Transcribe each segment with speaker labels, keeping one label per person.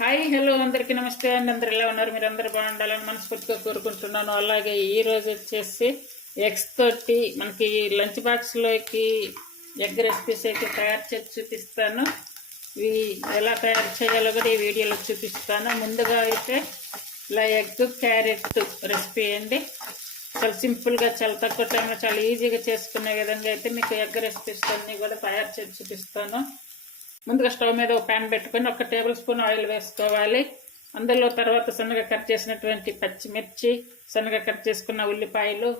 Speaker 1: Hi hello అందరికీ నమస్తే అండి అందరు ఎలా ఉన్నారు? మీరు అందరు బాగుండాలని మనస్ఫూర్తిగా కోరుకుంటున్నాను. అలాగే ఈరోజు వచ్చేసి ఎగ్స్ తోటి మనకి లంచ్ బాక్స్లోకి ఎగ్ రెసిపీస్ అయితే తయారు చేసి చూపిస్తాను. ఇవి ఎలా తయారు చేయాలో కూడా ఈ వీడియోలో చూపిస్తాను. ముందుగా అయితే ఇలా ఎగ్ క్యారెట్ రెసిపీ అండి. చాలా సింపుల్గా చాలా తక్కువ టైంలో చాలా ఈజీగా చేసుకునే విధంగా అయితే మీకు ఎగ్ రెసిపీస్ అన్నీ కూడా తయారు చేసి చూపిస్తాను. ముందుగా స్టవ్ మీద ఒక ప్యాన్ పెట్టుకొని ఒక టేబుల్ స్పూన్ ఆయిల్ వేసుకోవాలి. అందులో తర్వాత సన్నగా కట్ చేసినటువంటి పచ్చిమిర్చి సన్నగా కట్ చేసుకున్న ఉల్లిపాయలు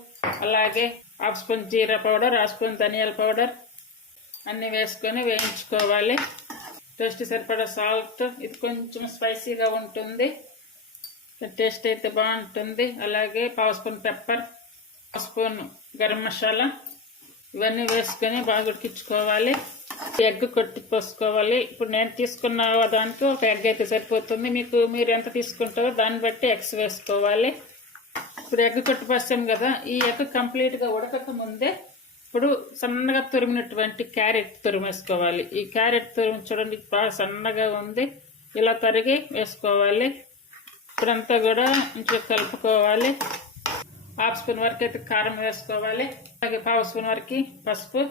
Speaker 1: అలాగే half spoon jeera powder half spoon ధనియాల పౌడర్ అన్నీ వేసుకొని వేయించుకోవాలి. టేస్ట్ సరిపడా సాల్ట్ ఇది కొంచెం స్పైసీగా ఉంటుంది. టేస్ట్ అయితే బాగుంటుంది. అలాగే పావు స్పూన్ పెప్పర్ పావు స్పూన్ గరం మసాలా ఇవన్నీ వేసుకొని బాగా ఉడికించుకోవాలి. ఎగ్ కొట్టి పోసుకోవాలి. ఇప్పుడు నేను తీసుకున్న దానికి ఒక ఎగ్ అయితే సరిపోతుంది. మీకు మీరు ఎంత తీసుకుంటారో దాన్ని బట్టి ఎగ్స్ వేసుకోవాలి. ఇప్పుడు ఎగ్ కొట్టి పోసాం కదా ఈ ఎగ్ కంప్లీట్గా ఉడకక ముందే ఇప్పుడు సన్నగా తురిమినటువంటి క్యారెట్ తురిమేసుకోవాలి. ఈ క్యారెట్ తురిమి చూడండి బాగా సన్నగా ఉంది. ఇలా తరిగి వేసుకోవాలి. ఇప్పుడంతా కూడా ఇంట్లో కలుపుకోవాలి. హాఫ్ స్పూన్ వరకు అయితే కారం వేసుకోవాలి. అలాగే పావు స్పూన్ వరకు పసుపు.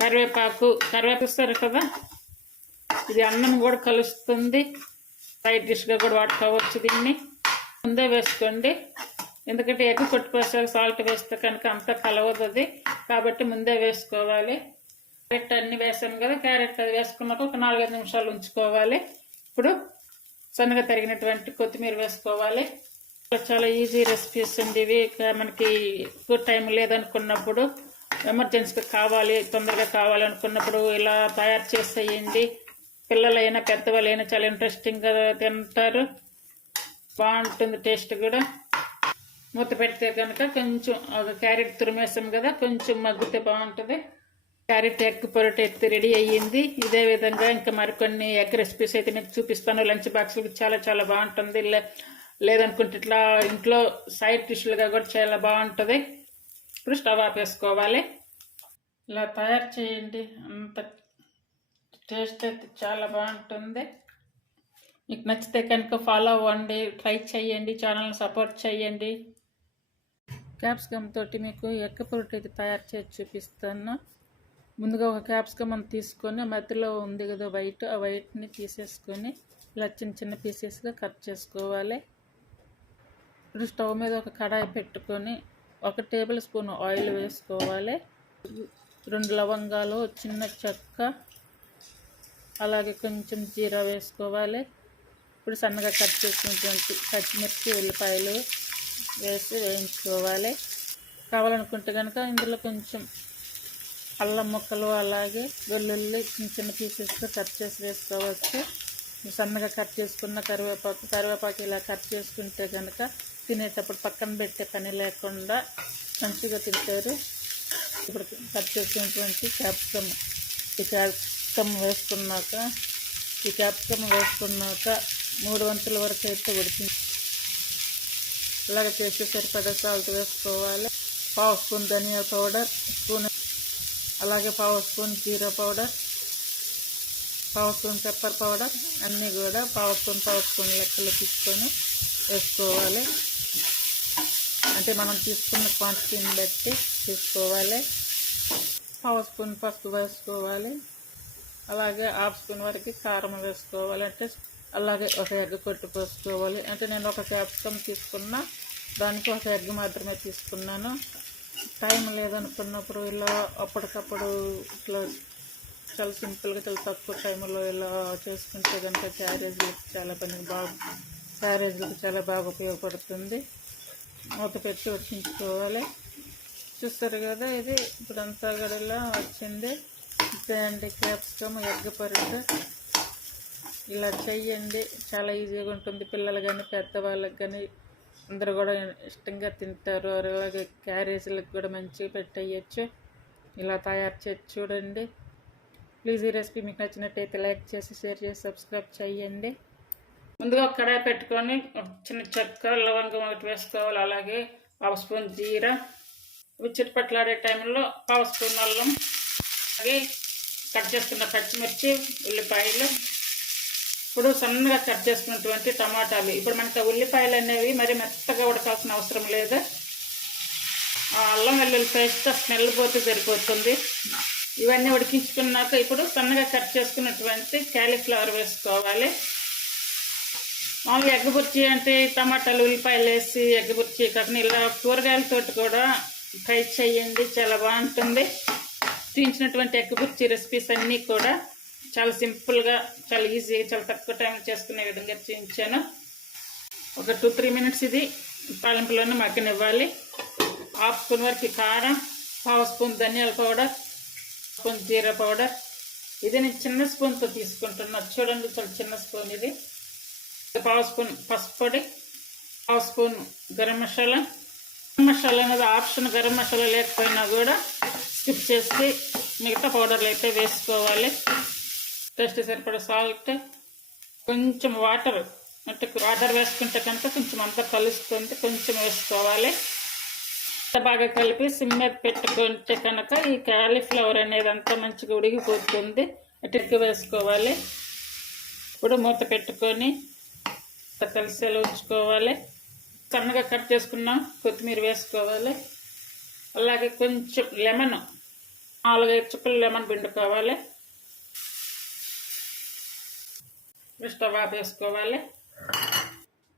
Speaker 1: కరివేపాకు కరివేపిస్తారు కదా? ఇది అన్నం కూడా కలుస్తుంది. సైడ్ డిష్గా కూడా వాడుకోవచ్చు దీన్ని. ముందే వేసుకోండి. ఎందుకంటే ఎగ్ కొట్టుకోసారి సాల్ట్ వేస్తే కనుక అంతా కలవదు అది. కాబట్టి ముందే వేసుకోవాలి. క్యారెట్ అన్నీ వేసాను కదా క్యారెట్ అది వేసుకున్నాక ఒక నాలుగైదు నిమిషాలు ఉంచుకోవాలి. ఇప్పుడు సన్నగా తరిగినటువంటి కొత్తిమీర వేసుకోవాలి. చాలా ఈజీ రెసిపీస్ అండి ఇవి. మనకి ఎక్కువ టైం లేదనుకున్నప్పుడు ఎమర్జెన్సీకి కావాలి తొందరగా కావాలి అనుకున్నప్పుడు ఇలా తయారు చేసేయండి. పిల్లలైనా పెద్దవాళ్ళైనా చాలా ఇంట్రెస్టింగ్గా తింటారు. బాగుంటుంది టేస్ట్ కూడా. మూత పెడితే కనుక కొంచెం ఒక క్యారెట్ తురిమేసాం కదా కొంచెం మగ్గితే బాగుంటుంది. క్యారెట్ ఎగ్ పొరట ఎత్తి రెడీ అయ్యింది. ఇదే విధంగా ఇంకా మరికొన్ని ఎగ్ రెసిపీస్ అయితే మీకు చూపిస్తాను. లంచ్ బాక్స్కి చాలా చాలా బాగుంటుంది. లే- లేదనుకుంటే ఇట్లా ఇంట్లో సైడ్ డిష్లుగా కూడా చాలా బాగుంటుంది. ఇప్పుడు స్టవ్ ఆపేసుకోవాలి ఇలా తయారు చేయండి. అంత టేస్ట్ అయితే చాలా బాగుంటుంది. మీకు నచ్చితే కనుక ఫాలో అవ్వండి ట్రై చేయండి ఛానల్ని సపోర్ట్ చేయండి. క్యాప్సికమ్ తోటి మీకు ఎక్క పొరటి అయితే తయారు చేసి చూపిస్తాను. ముందుగా ఒక క్యాప్సికమ్ తీసుకొని మధ్యలో ఉంది కదా వైట్ ఆ వైట్ని తీసేసుకొని ఇలా చిన్న చిన్న పీసెస్గా కట్ చేసుకోవాలి. ఇప్పుడు స్టవ్ మీద ఒక కడాయి పెట్టుకొని ఒక టేబుల్ స్పూన్ ఆయిల్ వేసుకోవాలి. రెండు లవంగాలు చిన్న చెక్క అలాగే కొంచెం జీరా వేసుకోవాలి. ఇప్పుడు సన్నగా కట్ చేసుకున్నటువంటి పచ్చిమిర్చి ఉల్లిపాయలు వేసి వేయించుకోవాలి. కావాలనుకుంటే కనుక ఇందులో కొంచెం అల్లం ముక్కలు అలాగే వెల్లుల్లి చిన్న చిన్న పీసెస్గా కట్ చేసి వేసుకోవచ్చు. సన్నగా కట్ చేసుకున్న కరివేపాకు కరివేపాకు ఇలా కట్ చేసుకుంటే కనుక తినేటప్పుడు పక్కన పెట్టే పని లేకుండా మంచిగా తింటారు. ఇప్పుడు కట్ చేసినటువంటి క్యాప్సికమ్. ఈ క్యాప్సికమ్ వేసుకున్నాక ఈ క్యాప్సికమ్ వేసుకున్నాక మూడు వంతుల వరకు అయితే ఉడికింది. ఇలాగ చేసి సరిపడా సాల్ట్ వేసుకోవాలి. పావు స్పూన్ ధనియా పౌడర్ స్పూన్ అలాగే పావు స్పూన్ జీరా పౌడర్ పావు స్పూన్ పెప్పర్ పౌడర్ అన్నీ కూడా పావు స్పూన్ పావు స్పూన్ లెక్కలు తీసుకొని వేసుకోవాలి. అంటే మనం తీసుకున్న క్వాంటిటీని బట్టి తీసుకోవాలి పావు స్పూన్ పసుపు వేసుకోవాలి. అలాగే హాఫ్ స్పూన్ వరకు కారం వేసుకోవాలి. అంటే అలాగే ఒక ఎగ్ కొట్టి పోసుకోవాలి అంటే నేను ఒక క్యాప్సికమ్ తీసుకున్నా దానికి ఒక ఎగ్ మాత్రమే తీసుకున్నాను. టైం లేదనుకున్నప్పుడు ఇలా అప్పటికప్పుడు ఇట్లా చాలా సింపుల్గా చాలా తక్కువ టైంలో ఇలా చేసుకుంటే కనుక క్యారేజ్లకు చాలా పని బాగా క్యారేజ్లకు చాలా బాగా ఉపయోగపడుతుంది. మూత పెట్టి వచ్చించుకోవాలి చూస్తారు కదా ఇది ఇప్పుడంతా కూడా ఇలా వచ్చింది. ఇదే అండి క్యాప్సికమ్ ఎగ్ ఇలా చెయ్యండి చాలా ఈజీగా ఉంటుంది. పిల్లలు కానీ పెద్దవాళ్ళకి కానీ అందరూ కూడా ఇష్టంగా తింటారు. అలాగే క్యారేజీలకు కూడా మంచిగా పెట్టేయచ్చు. ఇలా తయారు చేసి చూడండి. ప్లీజ్ ఈ రెసిపీ మీకు నచ్చినట్టయితే లైక్ చేసి షేర్ చేసి సబ్స్క్రైబ్ చేయండి. ముందుగా ఒక కడాయి పెట్టుకొని చిన్న చెక్క లవంగం ఒకటి వేసుకోవాలి. అలాగే పావు స్పూన్ జీరా. ఇవి చిట్పట్లాడే టైంలో పావు స్పూన్ అల్లం. అలాగే కట్ చేసుకున్న పచ్చిమిర్చి ఉల్లిపాయలు. ఇప్పుడు సన్నగా కట్ చేసుకున్నటువంటి టమాటాలు. ఇప్పుడు మనకి ఉల్లిపాయలు అనేవి మరి మెత్తగా ఉడకాల్సిన అవసరం లేదు. ఆ అల్లం వెల్లుల్లి పేస్ట్ స్మెల్ పోతే సరిపోతుంది. ఇవన్నీ ఉడికించుకున్నాక ఇప్పుడు సన్నగా కట్ చేసుకున్నటువంటి క్యాలీఫ్లవర్ వేసుకోవాలి. మామూలుగా ఎగ్ బుర్చి అంటే టమాటాలు ఉల్లిపాయలు వేసి ఎగ్ బుర్చి కాకుండా ఇలా కూరగాయలతో కూడా ఫ్రై చేయండి చాలా బాగుంటుంది. తీయించినటువంటి ఎగ్ రెసిపీస్ అన్నీ కూడా చాలా సింపుల్గా చాలా ఈజీగా చాలా తక్కువ టైం చేసుకునే విధంగా చూపించాను ఒక టూ త్రీ మినిట్స్ ఇది పాలింపులోనే మగ్గనివ్వాలి. హాఫ్ స్పూన్ వరకు కారం పావు స్పూన్ ధనియాల పౌడర్ స్పూన్ జీరా పౌడర్. ఇది నేను చిన్న స్పూన్తో తీసుకుంటున్నా. చూడండి చాలా చిన్న స్పూన్ ఇది. పావు స్పూన్ పసుపు పొడి పావు స్పూన్ గరం మసాలా. గరం మసాలా అనేది ఆప్షన్ గరం మసాలా లేకపోయినా కూడా స్కిప్ చేసి మిగతా పౌడర్లు అయితే వేసుకోవాలి. టేస్ట్ సరిపడా సాల్ట్ కొంచెం వాటర్ అంటే వాటర్ వేసుకుంటే కనుక కొంచెం అంతా కలుస్తుంది కొంచెం వేసుకోవాలి. బాగా కలిపి సిమ్ మీద పెట్టుకుంటే కనుక ఈ క్యాలీఫ్లవర్ అనేది అంతా మంచిగా ఉడిగిపోతుంది అటు వేసుకోవాలి. ఇప్పుడు మూత పెట్టుకొని అంతా కలిసేలా ఉంచుకోవాలి. సన్నగా కట్ చేసుకున్నాం. కొత్తిమీర వేసుకోవాలి. అలాగే కొంచెం లెమన్ నాలుగైదు చుక్కలు లెమన్ పిండుకోవాలి. స్టవ్ ఆఫ్ వేసుకోవాలి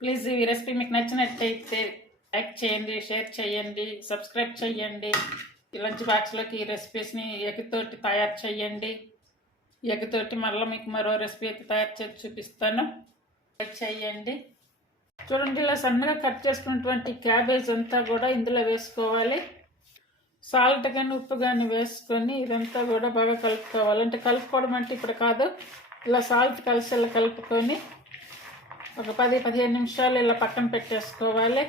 Speaker 1: ప్లీజ్ ఈ రెసిపీ మీకు నచ్చినట్టయితే లైక్ చేయండి షేర్ చేయండి సబ్స్క్రైబ్ చేయండి. లంచ్ బాక్స్లోకి ఈ రెసిపీస్ని ఎగ్తోటి తయారు చేయండి. ఎగ్తోటి మళ్ళీ మీకు మరో రెసిపీ అయితే తయారు చేసి చూపిస్తాను. లైక్ చేయండి. చూడండి ఇలా సన్నగా కట్ చేసుకున్నటువంటి క్యాబేజ్ అంతా కూడా ఇందులో వేసుకోవాలి. సాల్ట్ కానీ ఉప్పు కానీ వేసుకొని ఇదంతా కూడా బాగా కలుపుకోవాలి. అంటే కలుపుకోవడం అంటే ఇప్పుడు కాదు ఇలా సాల్ట్ కలిసి ఇలా కలుపుకొని ఒక పది పదిహేను నిమిషాలు ఇలా పక్కన పెట్టేసుకోవాలి.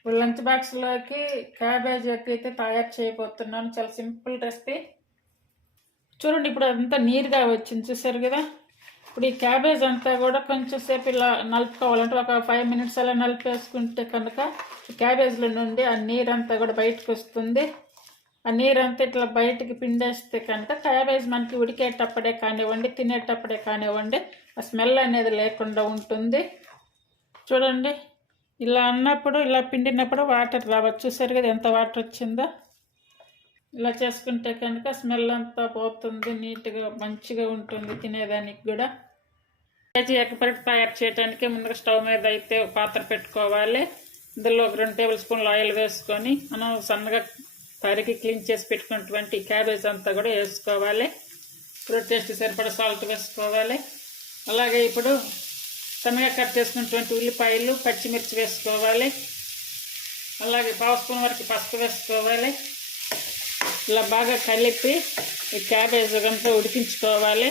Speaker 1: ఇప్పుడు లంచ్ బాక్స్లోకి క్యాబేజ్ అయితే తయారు చేయబోతున్నాను. చాలా సింపుల్ రెసిపీ. చూడండి ఇప్పుడు అంతా నీరుగా వచ్చింది. చూసారు కదా? ఇప్పుడు ఈ క్యాబేజ్ అంతా కూడా కొంచెం సేపు ఇలా నలుపుకోవాలంటే ఒక ఫైవ్ మినిట్స్ అలా నలిపేసుకుంటే కనుక క్యాబేజ్లో నుండి ఆ నీరంతా కూడా బయటకు వస్తుంది. ఆ నీరంతా ఇట్లా బయటకు పిండేస్తే కనుక క్యాబేజ్ మనకి ఉడికేటప్పుడే కానివ్వండి తినేటప్పుడే కానివ్వండి ఆ స్మెల్ అనేది లేకుండా ఉంటుంది. చూడండి. ఇలా అన్నప్పుడు ఇలా పిండినప్పుడు వాటర్ రావచ్చు చూసారు కదా ఎంత వాటర్ వచ్చిందో? ఇలా చేసుకుంటే కనుక స్మెల్ అంతా పోతుంది నీట్గా మంచిగా ఉంటుంది తినేదానికి కూడా. కేజీ ఎక్కపరటి తయారు చేయడానికి ముందుగా స్టవ్ మీద అయితే పాత్ర పెట్టుకోవాలి. ఇందులో ఒక రెండు టేబుల్ స్పూన్లు ఆయిల్ వేసుకొని మనం సన్నగా తరిగి క్లీన్ చేసి పెట్టుకున్నటువంటి క్యాబేజ్ అంతా కూడా వేసుకోవాలి. ఇప్పుడు టేస్ట్ సరిపడా సాల్ట్ వేసుకోవాలి. అలాగే ఇప్పుడు సన్నగా కట్ చేసుకున్నటువంటి ఉల్లిపాయలు పచ్చిమిర్చి వేసుకోవాలి. అలాగే పావు స్పూన్ వరకు పసుపు వేసుకోవాలి. ఇలా బాగా కలిపి ఈ క్యాబేజ్ అంతా ఉడికించుకోవాలి.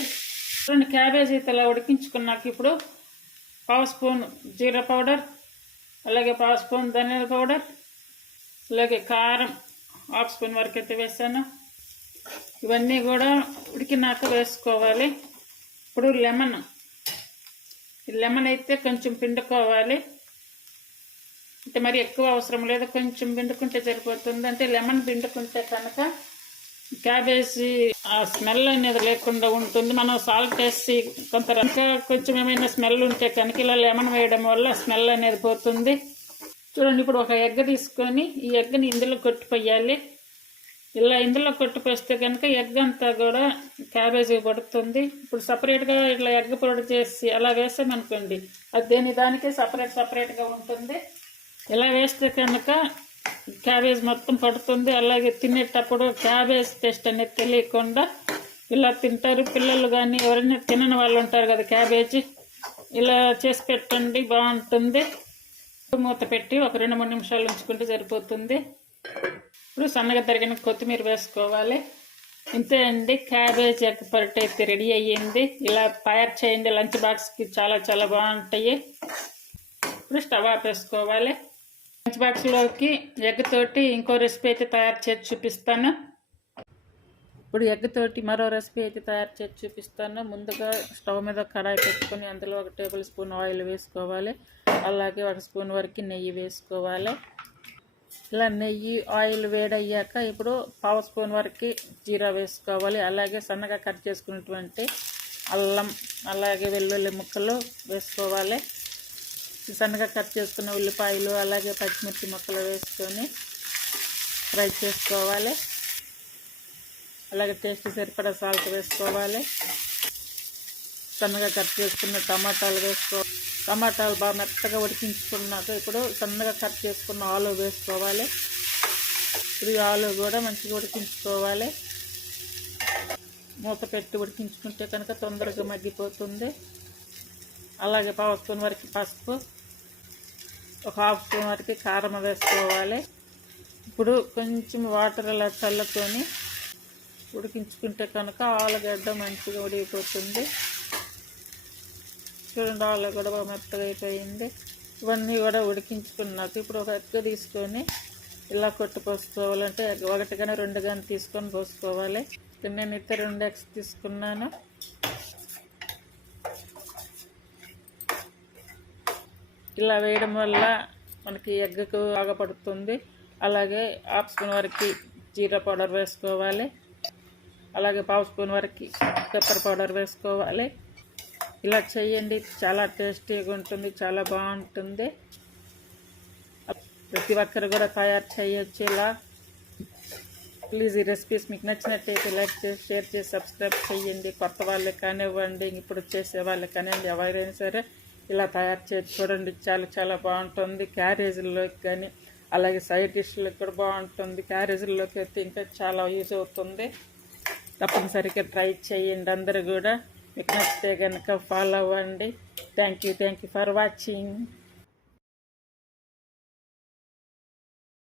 Speaker 1: రెండు క్యాబేజ్ ఇలా ఉడికించుకున్నాక ఇప్పుడు పావు స్పూన్ జీరా పౌడర్ అలాగే పావు స్పూన్ ధనియాల పౌడర్ అలాగే కారం హాఫ్ స్పూన్ వరకు అయితే వేసాను. ఇవన్నీ కూడా ఉడికినాక వేసుకోవాలి. ఇప్పుడు లెమన్ లెమన్ అయితే కొంచెం పిండుకోవాలి. అంటే మరి ఎక్కువ అవసరం లేదు కొంచెం పిండుకుంటే సరిపోతుంది. అంటే లెమన్ పిండుకుంటే కనుక క్యాబేజీ ఆ స్మెల్ అనేది లేకుండా ఉంటుంది. మనం సాల్ట్ వేసి కొంత ఇంకా కొంచెం ఏమైనా స్మెల్ ఉంటే కనుక ఇలా లెమన్ వేయడం వల్ల స్మెల్ అనేది పోతుంది. చూడండి ఇప్పుడు ఒక ఎగ్ తీసుకొని ఈ ఎగ్ని ఇందులో కొట్టిపోయాలి ఇలా ఇందులో కొట్టుకొస్తే కనుక ఎగ్ అంతా కూడా క్యాబేజీ పడుతుంది. ఇప్పుడు సపరేట్గా ఇట్లా ఎగ్ పొడి చేసి అలా వేసామనుకోండి అది దేని దానికే సపరేట్ సపరేట్గా ఉంటుంది. ఇలా వేస్తే కనుక క్యాబేజ్ మొత్తం పడుతుంది. అలాగే తినేటప్పుడు క్యాబేజ్ టేస్ట్ అనేది తెలియకుండా ఇలా తింటారు. పిల్లలు కానీ ఎవరైనా తినని వాళ్ళు ఉంటారు కదా క్యాబేజీ ఇలా చేసి పెట్టండి బాగుంటుంది. మూత పెట్టి ఒక రెండు మూడు నిమిషాలు ఉంచుకుంటే సరిపోతుంది. ఇప్పుడు సన్నగా తరిగిన కొత్తిమీర వేసుకోవాలి. ఇంతే అండి. క్యాబేజ్ ఎగ్ పరట అయితే రెడీ అయ్యింది. ఇలా తయారు చేయండి. లంచ్ బాక్స్కి చాలా చాలా బాగుంటాయి. ఇప్పుడు స్టవ్ ఆపేసుకోవాలి. లంచ్ బాక్స్లోకి ఎగ్ తోటి ఇంకో రెసిపీ అయితే తయారు చేసి చూపిస్తాను. ఇప్పుడు ఎగ్ తోటి మరో రెసిపీ అయితే తయారు చేసి చూపిస్తాను. ముందుగా స్టవ్ మీద కడాయి పెట్టుకొని అందులో ఒక టేబుల్ స్పూన్ ఆయిల్ వేసుకోవాలి. అలాగే ఒక స్పూన్ వరకు నెయ్యి వేసుకోవాలి. ఇలా నెయ్యి ఆయిల్ వేడయ్యాక ఇప్పుడు పావు స్పూన్ వరకు జీరా వేసుకోవాలి. అలాగే సన్నగా కట్ చేసుకున్నటువంటి అల్లం అలాగే వెల్లుల్లి ముక్కలు వేసుకోవాలి. సన్నగా కట్ చేసుకున్న ఉల్లిపాయలు అలాగే పచ్చిమిర్చి ముక్కలు వేసుకొని ఫ్రై చేసుకోవాలి. అలాగే టేస్ట్ సరిపడా సాల్ట్ వేసుకోవాలి. సన్నగా కట్ చేసుకున్న టమాటాలు వేసుకోవాలి. టమాటాలు బాగా మెత్తగా ఉడికించుకున్నాక ఇప్పుడు సన్నగా కట్ చేసుకున్న ఆలు వేసుకోవాలి. ఇప్పుడు ఆలు కూడా మంచిగా ఉడికించుకోవాలి. మూత పెట్టి ఉడికించుకుంటే కనుక తొందరగా మగ్గిపోతుంది. అలాగే పావు స్పూన్ వరకు పసుపు ఒక హాఫ్ స్పూన్ వరకు కారం వేసుకోవాలి. ఇప్పుడు కొంచెం వాటర్ అలా చల్లుకొని ఉడికించుకుంటే కనుక ఆలుగడ్డ మంచిగా ఉడికిపోతుంది. చూడండి ఆలు కూడా బాగా మెత్తగా అయిపోయింది. ఇవన్నీ కూడా ఉడికించుకున్నాక ఇప్పుడు ఒక ఎగ్గ తీసుకొని ఇలా కొట్టు పోసుకోవాలంటే ఎగ్ ఒకటి కానీ రెండు కానీ తీసుకొని పోసుకోవాలి. నేను ఇతర రెండు ఎగ్స్ తీసుకున్నాను. ఇలా వేయడం వల్ల మనకి ఎగ్గుకు బాగా పడుతుంది అలాగే హాఫ్ స్పూన్ వరకు జీరా పౌడర్ వేసుకోవాలి. అలాగే పావు స్పూన్ వరకు పెప్పర్ పౌడర్ వేసుకోవాలి. ఇలా చేయండి. చాలా టేస్టీగా ఉంటుంది చాలా బాగుంటుంది. ప్రతి ఒక్కరు కూడా తయారు చేయొచ్చు ఇలా ప్లీజ్ ఈ రెసిపీస్ మీకు నచ్చినట్టయితే లైక్ చేసి షేర్ చేసి సబ్స్క్రైబ్ చేయండి. కొత్త వాళ్ళకి కానివ్వండి ఇప్పుడు చేసే వాళ్ళకి కానివ్వండి ఎవరైనా సరే ఇలా తయారు చేసి చూడండి. చాలా చాలా బాగుంటుంది. క్యారేజీల్లోకి కానీ అలాగే సైడ్ డిష్లకు కూడా బాగుంటుంది. క్యారేజీల్లోకి అయితే ఇంకా చాలా యూజ్ అవుతుంది. తప్పనిసరిగా ట్రై చేయండి అందరూ కూడా. మీకు నచ్చితే కనుక ఫాలో అవ్వండి. Thank you thank you for watching